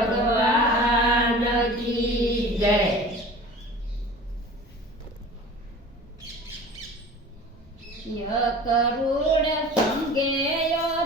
ભગવાન કી જય. કરુણ સંગેયો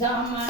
Summer.